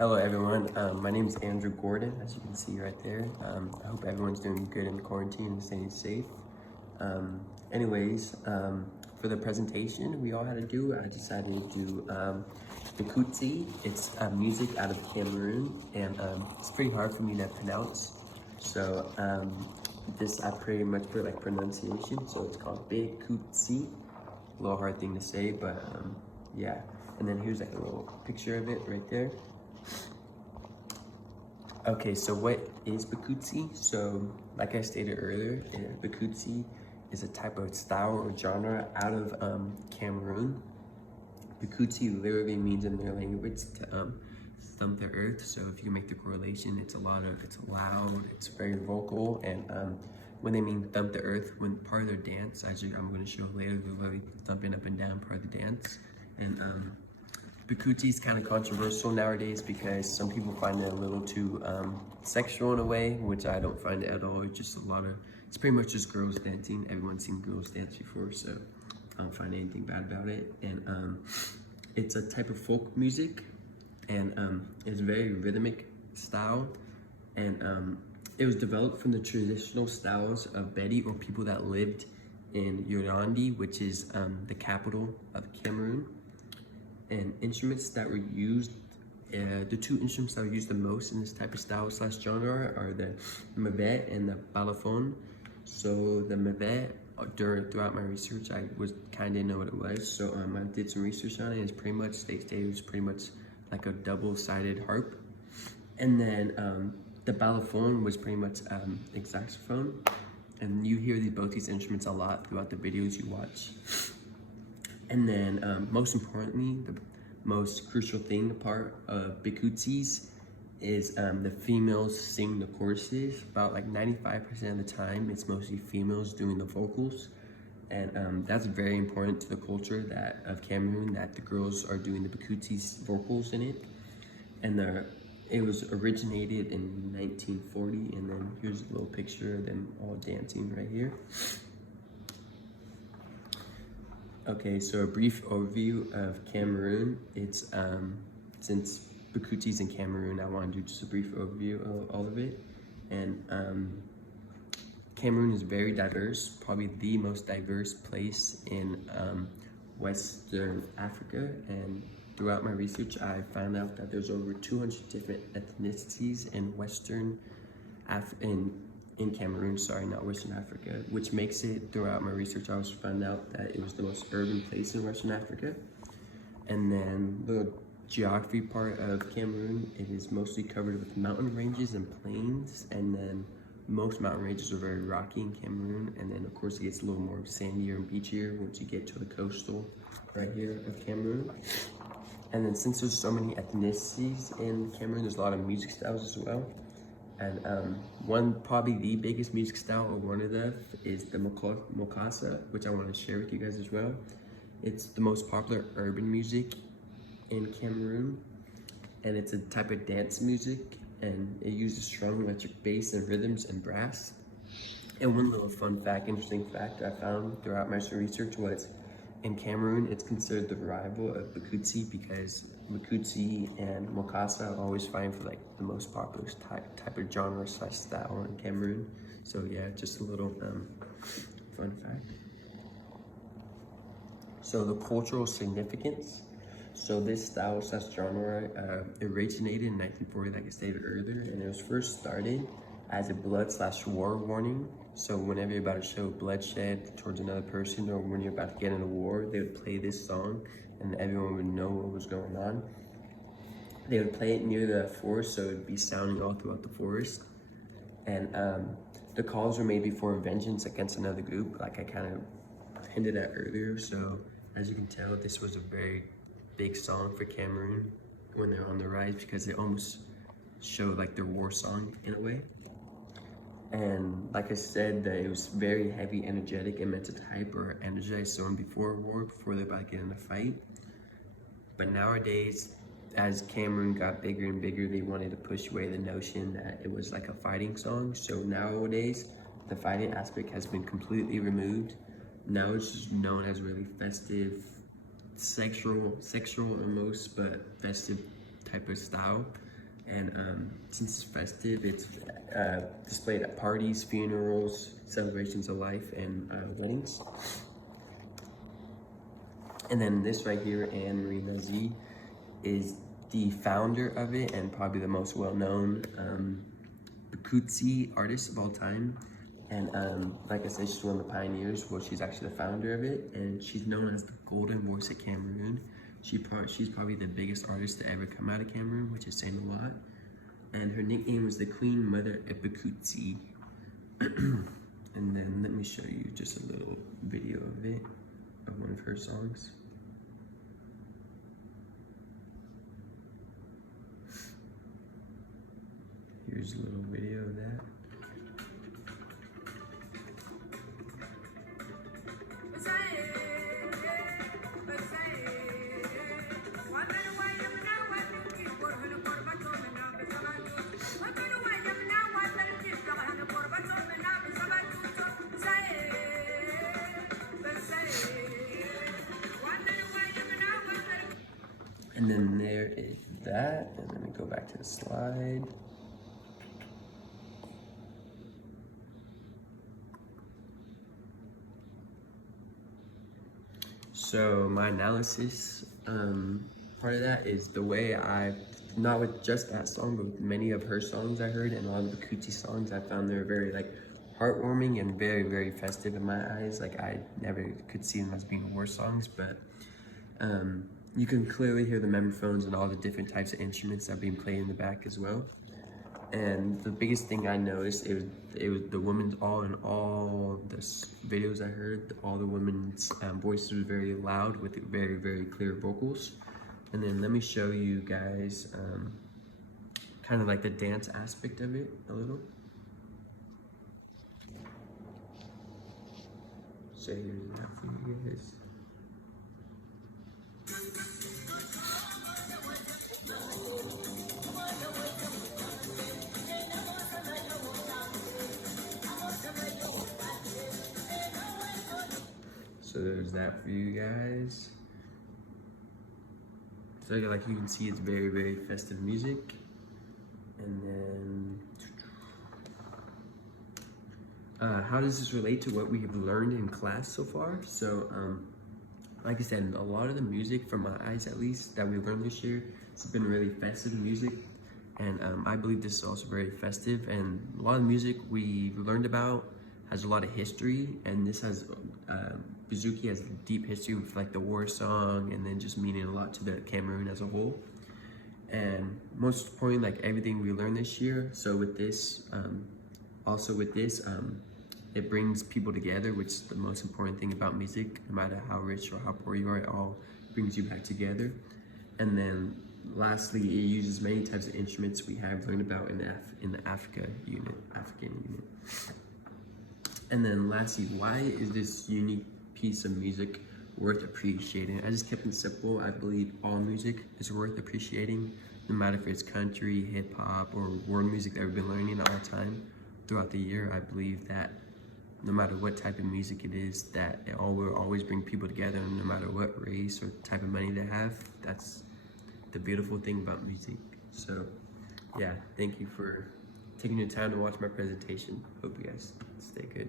Hello everyone, my name is Andrew Gordon, as you can see right there. I hope everyone's doing good in quarantine and staying safe. For the presentation we all had to do, I decided to do Bikutsi. It's music out of Cameroon, and it's pretty hard for me to pronounce. So this I pretty much put like pronunciation, so it's called Bikutsi. A little hard thing to say, but yeah. And then here's like a little picture of it right there. Okay, so what is Bikutsi? So, like I stated earlier, Bikutsi is a type of style or genre out of Cameroon. Bikutsi literally means in their language to thump the earth. So if you can make the correlation, it's loud, it's very vocal, and when they mean thump the earth, when part of their dance, as I'm going to show later, they're literally thumping up and down part of the dance. And Bikutsi is kind of controversial nowadays because some people find it a little too sexual in a way, which I don't find it at all. It's pretty much just girls dancing. Everyone's seen girls dance before, so I don't find anything bad about it. And it's a type of folk music, and it's a very rhythmic style. And it was developed from the traditional styles of Bedi, or people that lived in Yaoundé, which is the capital of Cameroon. And instruments that were used, the two instruments that were used the most in this type of style / genre are the mbé and the balafon. So the mbé, throughout my research, I didn't know what it was. So I did some research on it. It's pretty much, they stated it's pretty much like a double-sided harp. And then the balafon was pretty much a saxophone. And you hear both these instruments a lot throughout the videos you watch. And then, most importantly, the most crucial part of Bikutsis is the females sing the choruses. About like 95% of the time, it's mostly females doing the vocals. And that's very important to the culture of Cameroon, that the girls are doing the Bikutsis vocals in it. And it was originated in 1940, and then here's a little picture of them all dancing right here. Okay, so a brief overview of Cameroon. It's since Bikutsi's in Cameroon, I want to do just a brief overview of all of it. And Cameroon is very diverse, probably the most diverse place in Western Africa. And throughout my research, I found out that there's over 200 different ethnicities in in Cameroon, not Western Africa, which makes it, throughout my research, I also found out that it was the most urban place in Western Africa. And then the geography part of Cameroon, it is mostly covered with mountain ranges and plains, and then most mountain ranges are very rocky in Cameroon, and then of course it gets a little more sandier and beachier once you get to the coastal right here of Cameroon. And then since there's so many ethnicities in Cameroon, there's a lot of music styles as well. And probably the biggest music style, or one of them, is the Mokasa, which I want to share with you guys as well. It's the most popular urban music in Cameroon, and it's a type of dance music, and it uses strong electric bass and rhythms and brass. And one little interesting fact I found throughout my research was, in Cameroon, it's considered the rival of Bikutsi, because Bikutsi and Mokasa are always fighting for like the most popular type of genre / style in Cameroon. So yeah, just a little fun fact. So the cultural significance. So this style / genre originated in 1940, like I stated earlier, and it was first started as a blood / war warning. So whenever you're about to show bloodshed towards another person, or when you're about to get in a war, they would play this song, and everyone would know what was going on. They would play it near the forest, so it would be sounding all throughout the forest. And the calls were made before vengeance against another group, like I kind of hinted at earlier. So as you can tell, this was a very big song for Cameroon when they're on the rise, because it almost showed like their war song in a way. And like I said, that it was very heavy, energetic, and meant to hype or energize someone before a war, before they're about to get in a fight. But nowadays, as Cameroon got bigger and bigger, they wanted to push away the notion that it was like a fighting song. So nowadays, the fighting aspect has been completely removed. Now it's just known as really festive, sexual almost, but festive type of style. And since it's festive, it's displayed at parties, funerals, celebrations of life, and weddings. And then this right here, Anne Marie Nazi, is the founder of it and probably the most well-known Bikutsi artist of all time. And like I said, she's one of the pioneers. Well, she's actually the founder of it, and she's known as the golden voice of Cameroon. She's probably the biggest artist to ever come out of Cameroon, which is saying a lot. And her nickname was the Queen Mother of Bikutsi. And then let me show you just a little video of it, of one of her songs. Here's a little video of that. And then there is that, and then we go back to the slide. So my analysis part of that is the way not with just that song, but with many of her songs I heard and a lot of the Bikutsi songs, I found they're very like heartwarming and very, very festive in my eyes. Like I never could see them as being war songs, but you can clearly hear the membrophones and all the different types of instruments that are being played in the back as well. And the biggest thing I noticed, it was the women's in all the videos I heard, all the women's voices were very loud with very, very clear vocals. And then let me show you guys kind of like the dance aspect of it a little. So here's that for you guys. So there's that for you guys. So like you can see, it's very, very festive music. And then, how does this relate to what we have learned in class so far? So, like I said, a lot of the music, from my eyes at least, that we learned this year, it's been really festive music. And I believe this is also very festive. And a lot of the music we learned about has a lot of history, and this has Bouzouki has a deep history with like the war song, and then just meaning a lot to the Cameroon as a whole. And most importantly, like everything we learned this year. So with this, it brings people together, which is the most important thing about music. No matter how rich or how poor you are, it all brings you back together. And then lastly, it uses many types of instruments we have learned about in the African unit. And then lastly, why is this unique piece of music worth appreciating? I just kept it simple. I believe all music is worth appreciating, no matter if it's country, hip hop, or world music that we've been learning all the time throughout the year. I believe that no matter what type of music it is, that it all will always bring people together, and no matter what race or type of money they have. That's the beautiful thing about music. So yeah, thank you for taking your time to watch my presentation. Hope you guys stay good.